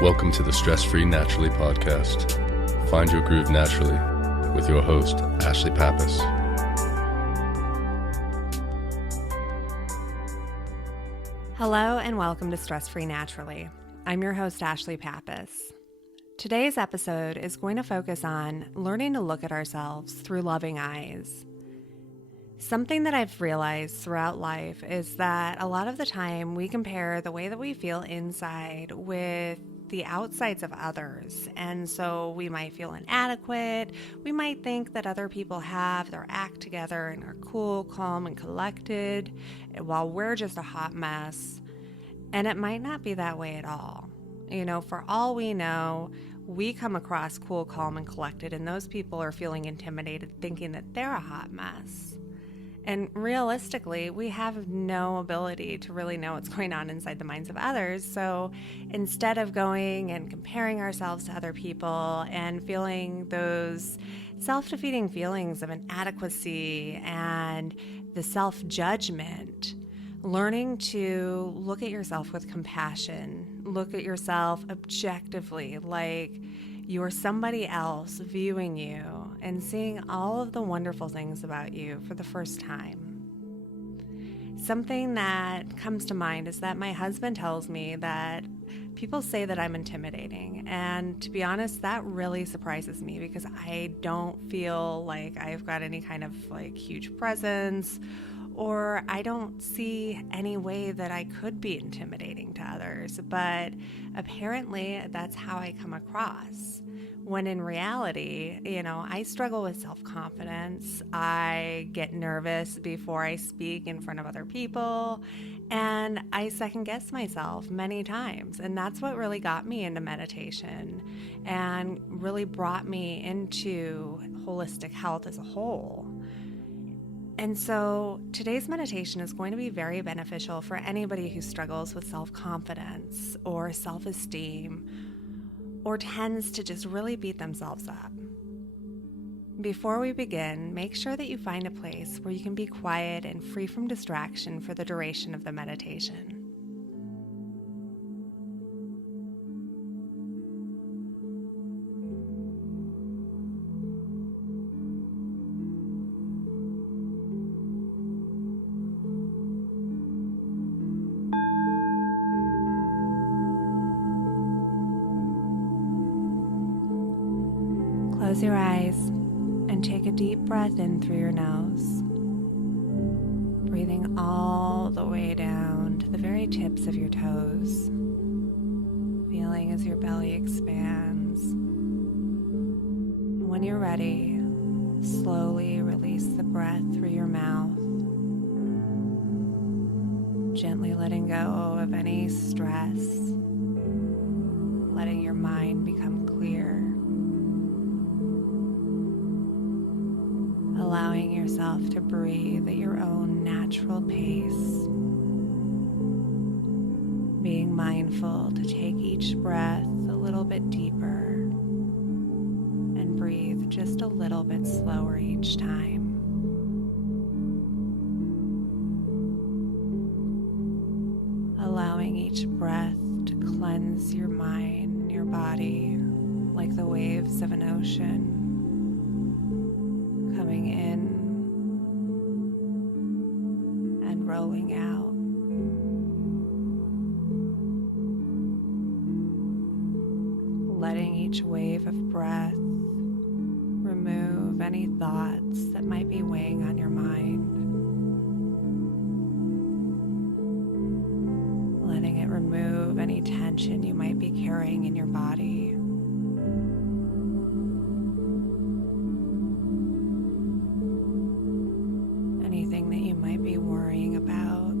Welcome to the Stress-Free Naturally podcast. Find your groove naturally with your host, Ashlie Pappas. Hello and welcome to Stress-Free Naturally. I'm your host, Ashlie Pappas. Today's episode is going to focus on learning to look at ourselves through loving eyes. Something that I've realized throughout life is that a lot of the time we compare the way that we feel inside with the outsides of others. And so we might feel inadequate. We might think that other people have their act together and are cool, calm, and collected, while we're just a hot mess. And it might not be that way at all. You know, for all we know, we come across cool, calm, and collected, and those people are feeling intimidated, thinking that they're a hot mess. And realistically, we have no ability to really know what's going on inside the minds of others. So instead of going and comparing ourselves to other people and feeling those self-defeating feelings of inadequacy and the self-judgment, learning to look at yourself with compassion, look at yourself objectively, like you're somebody else viewing you and seeing all of the wonderful things about you for the first time. Something that comes to mind is that my husband tells me that people say that I'm intimidating. And to be honest, that really surprises me because I don't feel like I've got any kind of huge presence, or I don't see any way that I could be intimidating to others, but apparently that's how I come across. When in reality, I struggle with self-confidence. I get nervous before I speak in front of other people, and I second-guess myself many times. And that's what really got me into meditation and really brought me into holistic health as a whole. And so today's meditation is going to be very beneficial for anybody who struggles with self-confidence or self-esteem or tends to just really beat themselves up. Before we begin, make sure that you find a place where you can be quiet and free from distraction for the duration of the meditation. Close your eyes and take a deep breath in through your nose, breathing all the way down to the very tips of your toes, feeling as your belly expands. When you're ready, slowly release the breath through your mouth, gently letting go of any stress, letting your mind become clear. Allowing yourself to breathe at your own natural pace. Being mindful to take each breath a little bit deeper and breathe just a little bit slower each time. Allowing each breath to cleanse your mind and your body like the waves of an ocean. Coming in and rolling out. Letting each wave of breath remove any thoughts that might be weighing on your mind. Letting it remove any tension you might be carrying in your body. Anything that you might be worrying about,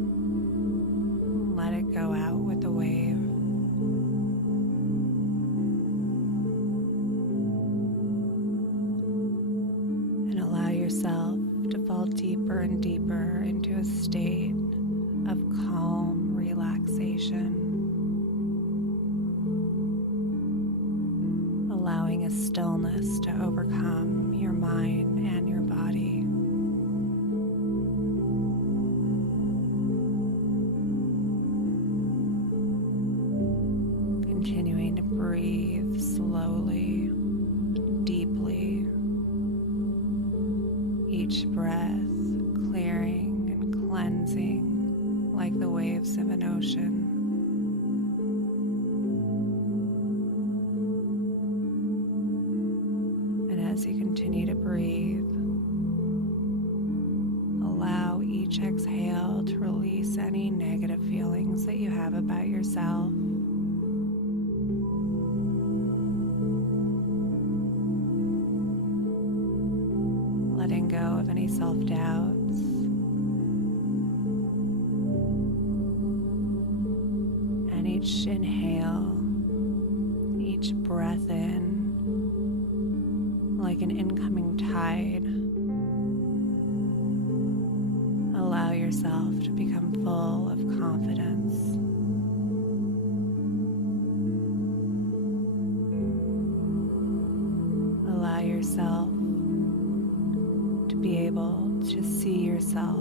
let it go out with the wave. And allow yourself to fall deeper and deeper into a state of calm relaxation. Allowing a stillness to overcome your mind and your body. Continuing to an ocean. And as you continue to breathe, allow each exhale to release any negative feelings that you have about yourself. Letting go of any self-doubts. And each inhale, each breath in, like an incoming tide, allow yourself to become full of confidence. Allow yourself to be able to see yourself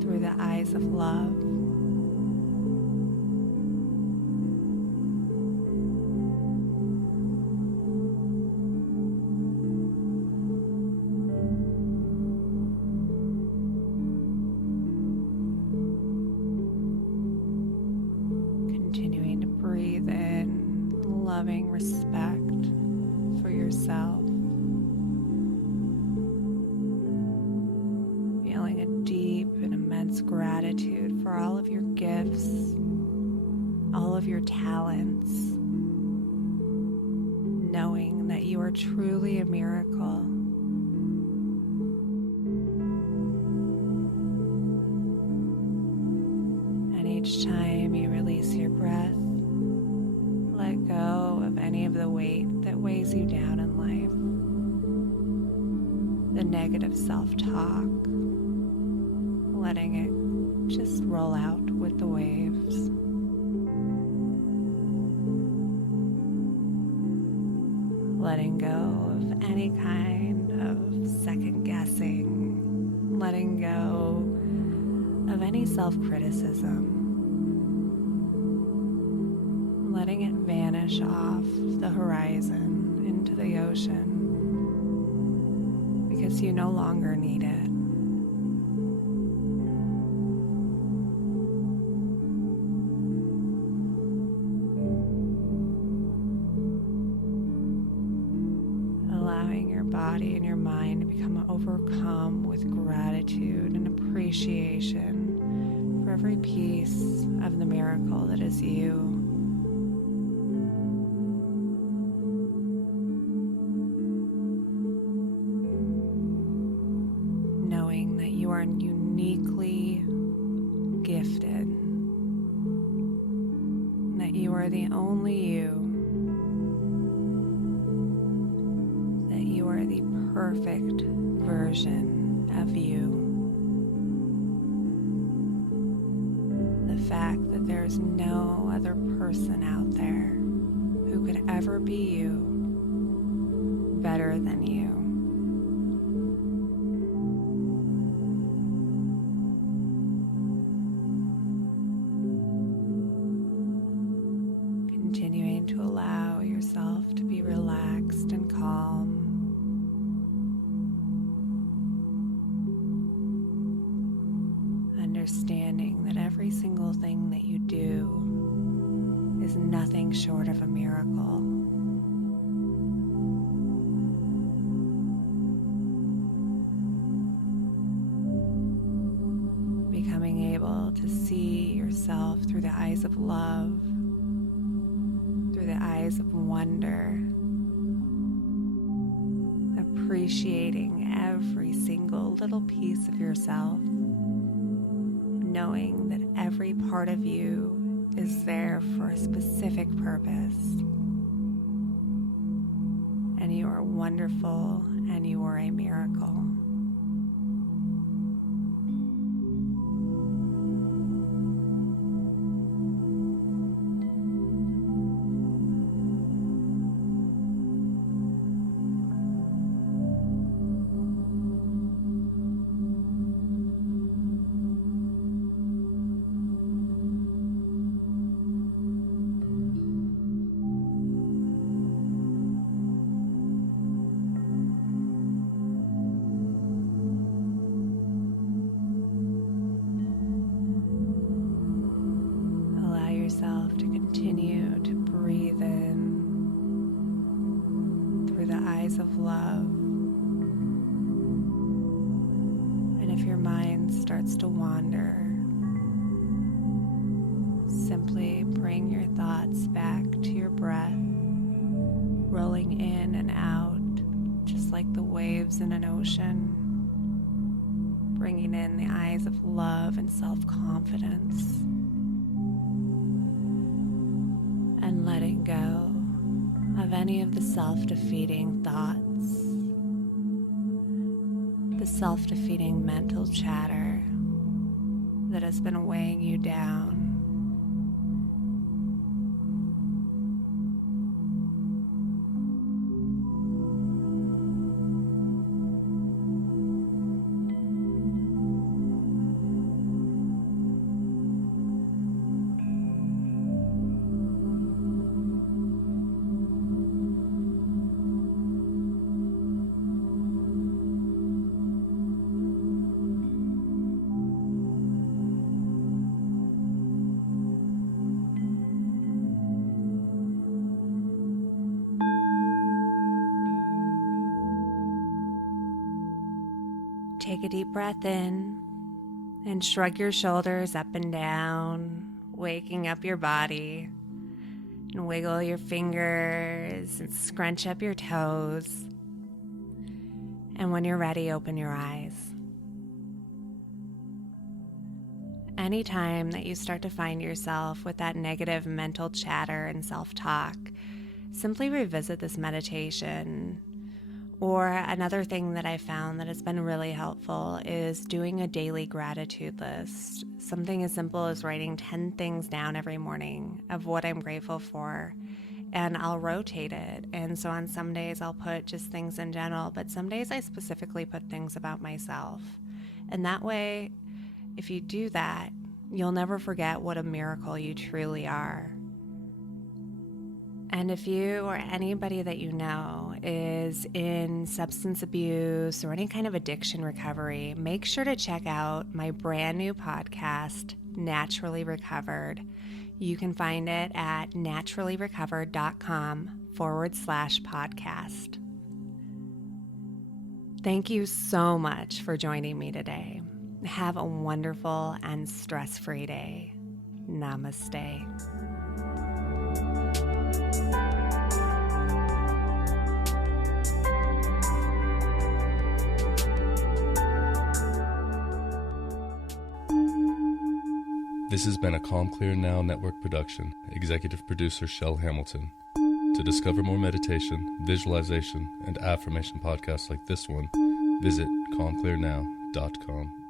through the eyes of love. Continuing to breathe in loving respect for yourself. Feeling a deep and immense gratitude for all of your gifts, all of your talents, knowing that you are truly a miracle. And each time you release your breath, let go of any of the weight that weighs you down in life, the negative self-talk, letting it just roll out with the waves. Letting go of any kind of second guessing, letting go of any self-criticism, letting it vanish off the horizon into the ocean because you no longer need it. Allowing your body and your mind to become overcome with gratitude and appreciation for every piece of the miracle that is you. Knowing that you are uniquely gifted, that you are the only you, that you are the perfect version of you. The fact that there is no other person out there who could ever be you better than you. Continuing to allow yourself to be relaxed and calm. Understanding that every single thing that you do is nothing short of a miracle. Becoming able to see yourself through the eyes of love, through the eyes of wonder, appreciating every single little piece of yourself, knowing that every part of you is there for a specific purpose, and you are wonderful and you are a miracle. Continue to breathe in through the eyes of love. And if your mind starts to wander, simply bring your thoughts back to your breath, rolling in and out, just like the waves in an ocean, bringing in the eyes of love and self-confidence, and letting go of any of the self-defeating thoughts, the self-defeating mental chatter that has been weighing you down. Take a deep breath in and shrug your shoulders up and down, waking up your body, and wiggle your fingers and scrunch up your toes. And when you're ready, open your eyes. Anytime that you start to find yourself with that negative mental chatter and self-talk, simply revisit this meditation. Or another thing that I found that has been really helpful is doing a daily gratitude list. Something as simple as writing 10 things down every morning of what I'm grateful for, and I'll rotate it. And so on some days I'll put just things in general, but some days I specifically put things about myself. And that way, if you do that, you'll never forget what a miracle you truly are. And if you or anybody that you know is in substance abuse or any kind of addiction recovery, make sure to check out my brand new podcast, Naturally Recovered. You can find it at naturallyrecovered.com/podcast. Thank you so much for joining me today. Have a wonderful and stress-free day. Namaste. This has been a Calm Clear Now Network production. Executive producer Shell Hamilton. To discover more meditation, visualization, and affirmation podcasts like this one, visit calmclearnow.com.